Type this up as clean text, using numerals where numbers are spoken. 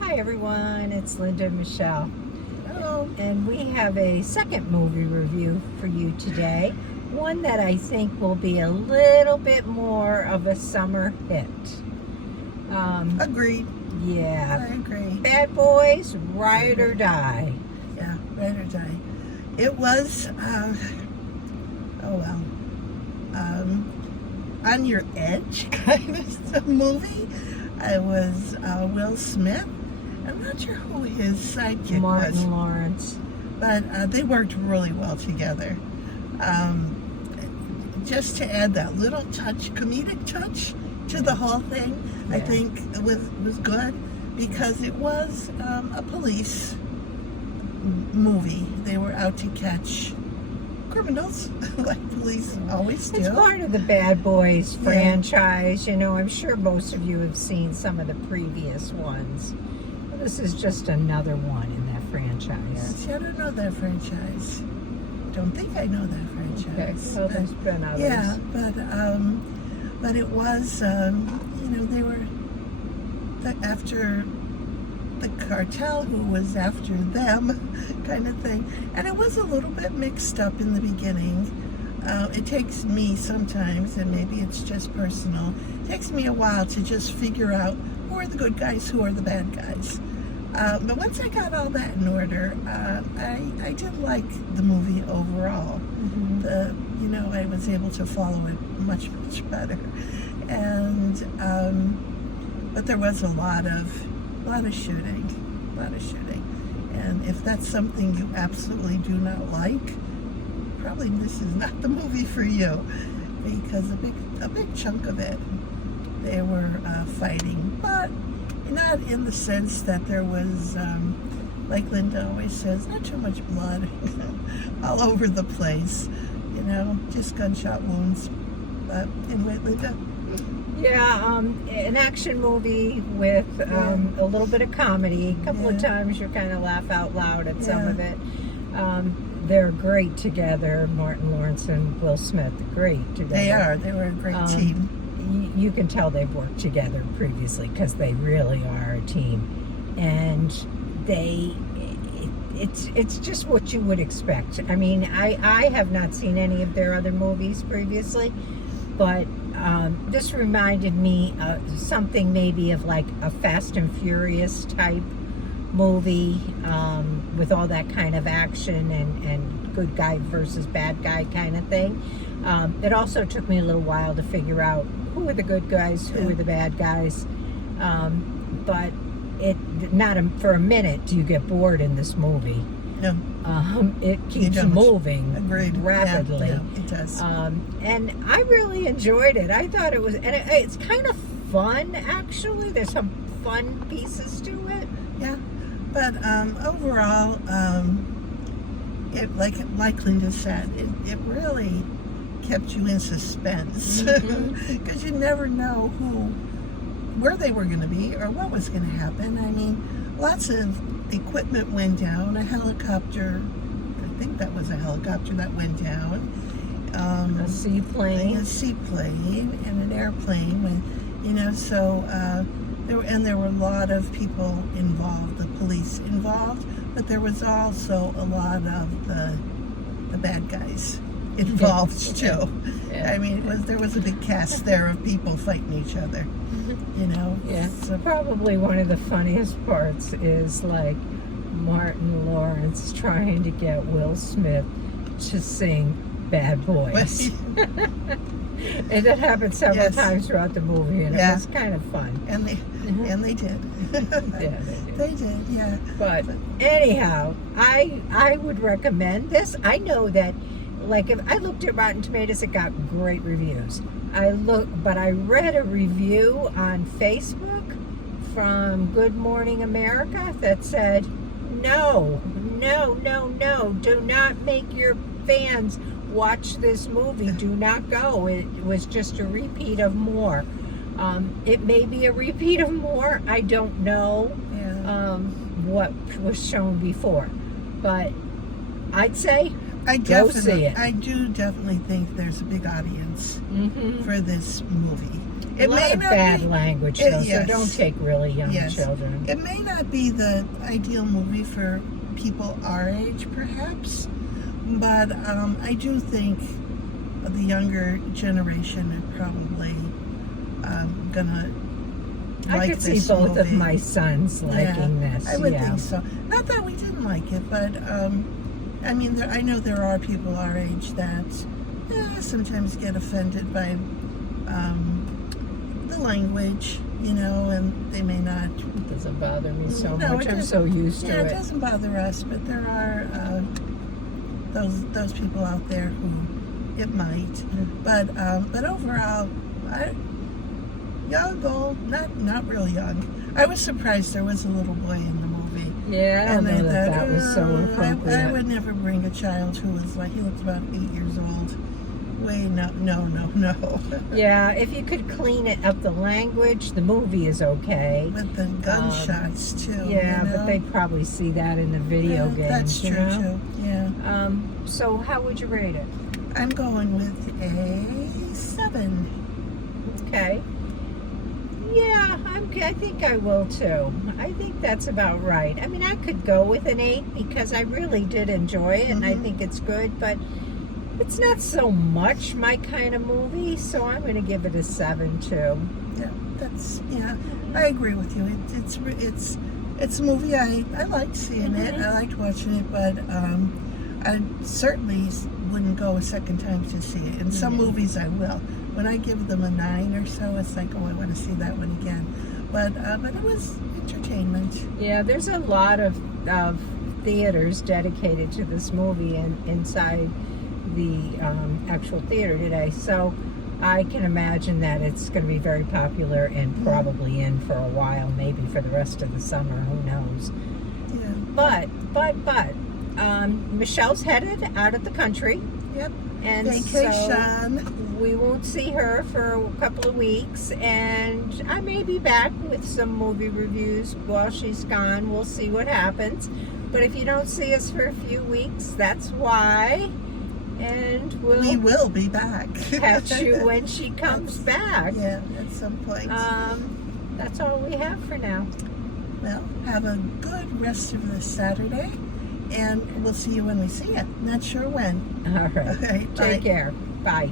Hi everyone, it's Linda and Michelle. Hello. And we have a second movie review for you today. One that I think will be a little bit more of a summer hit. Agreed. Yeah. I agree. Bad Boys, Ride or Die. Yeah, Ride or Die. It was, on your edge kind of movie. It was Will Smith. I'm not sure who his sidekick was, Martin Lawrence. but they worked really well together. Just to add that little touch, comedic touch to the whole thing, I think was good because it was a police movie. They were out to catch criminals, like police always do. It's part of the Bad Boys franchise. You know, I'm sure most of you have seen some of the previous ones. This is just another one in that franchise. See, I don't know that franchise. Don't think I know that franchise. Okay, so there's been others. Yeah, but it was, they were after the cartel who was after them kind of thing. And it was a little bit mixed up in the beginning. It takes me sometimes, and maybe it's just personal, it takes me a while to just figure out who are the good guys, who are the bad guys. But once I got all that in order, I did like the movie overall. Mm-hmm. I was able to follow it much, much better. And but there was a lot of shooting. And if that's something you absolutely do not like, probably this is not the movie for you, because a big chunk of it they were fighting, but not in the sense that there was, like Linda always says, not too much blood all over the place, just gunshot wounds. But anyway, Linda. Yeah, an action movie with a little bit of comedy. A couple of times you kind of laugh out loud at some of it. They're great together, Martin Lawrence and Will Smith. Great together. They are. They were a great team. You can tell they've worked together previously because they really are a team. And it's just what you would expect. I mean, I have not seen any of their other movies previously, but this reminded me of something maybe of like a Fast and Furious type movie, with all that kind of action and good guy versus bad guy kind of thing. It also took me a little while to figure out who are the good guys, who are the bad guys. But for a minute do you get bored in this movie. No. It keeps moving rapidly. Yeah, it does. And I really enjoyed it. I thought it was, and it's kind of fun actually. There's some fun pieces to it. Yeah, but overall, it like Linda said, it really kept you in suspense because you never know where they were going to be or what was going to happen. I mean, lots of equipment went down. A helicopter, I think that was a helicopter that went down. A seaplane. A seaplane and an airplane. There were a lot of people involved, the police involved, but there was also a lot of the bad guys involved too. Yeah. I mean, there was a big cast there of people fighting each other. Yeah. So probably one of the funniest parts is like Martin Lawrence trying to get Will Smith to sing Bad Boys. And that happened several times throughout the movie, and it was kind of fun. And they did. Yeah, they did. Yeah. But anyhow, I would recommend this. I know that, like, if I looked at Rotten Tomatoes, it got great reviews. But I read a review on Facebook from Good Morning America that said, no, do not make your fans watch this movie. Do not go. It was just a repeat of more. It may be a repeat of more. I don't know what was shown before, but I'd say go see it. I do definitely think there's a big audience for this movie. A lot of bad language, though, yes. so don't take really young Yes. children. It may not be the ideal movie for people our age, perhaps, but I do think the younger generation are probably gonna I like could see this both of movie. my sons liking this. I would think so. Not that we didn't like it, but I mean, I know there are people our age that sometimes get offended by the language, you know, and they may not. It doesn't bother me so No, much. it I'm doesn't- so used Yeah, to it it. doesn't bother us, but there are those people out there who it might. But overall, young, old, not real young. I was surprised there was a little boy in the movie. Yeah, I don't know that was so I appropriate. would never bring a child who was like, he looked about 8 years old. Wait, no. Yeah, if you could clean it up the language, the movie is okay. With the gunshots too. Yeah, you know? but they probably see that in the video games. That's true you know? too. Yeah. So how would you rate it? I'm going with a 7. Okay. Yeah, I think I will too. I think that's about right. I mean, I could go with an 8 because I really did enjoy it and I think it's good, but it's not so much my kind of movie, so I'm going to give it a 7 too. Yeah, I agree with you. It's a movie I liked seeing it. I liked watching it, but I certainly wouldn't go a second time to see it. In some movies, I will. When I give them a 9 or so, it's like, oh, I want to see that one again. But it was entertainment. Yeah, there's a lot of theaters dedicated to this movie and inside the actual theater today. So I can imagine that it's going to be very popular and probably in for a while, maybe for the rest of the summer. Who knows? Yeah. But Michelle's headed out of the country. Yep. And Vacation. so we won't see her for a couple of weeks, and I may be back with some movie reviews while she's gone. We'll see what happens. But if you don't see us for a few weeks, that's why. And We will be back. catch you when she comes back. Yeah, at some point. That's all we have for now. Well, have a good rest of the Saturday, and we'll see you when we see you. Not sure when. All right. Okay, bye. Take care. Bye.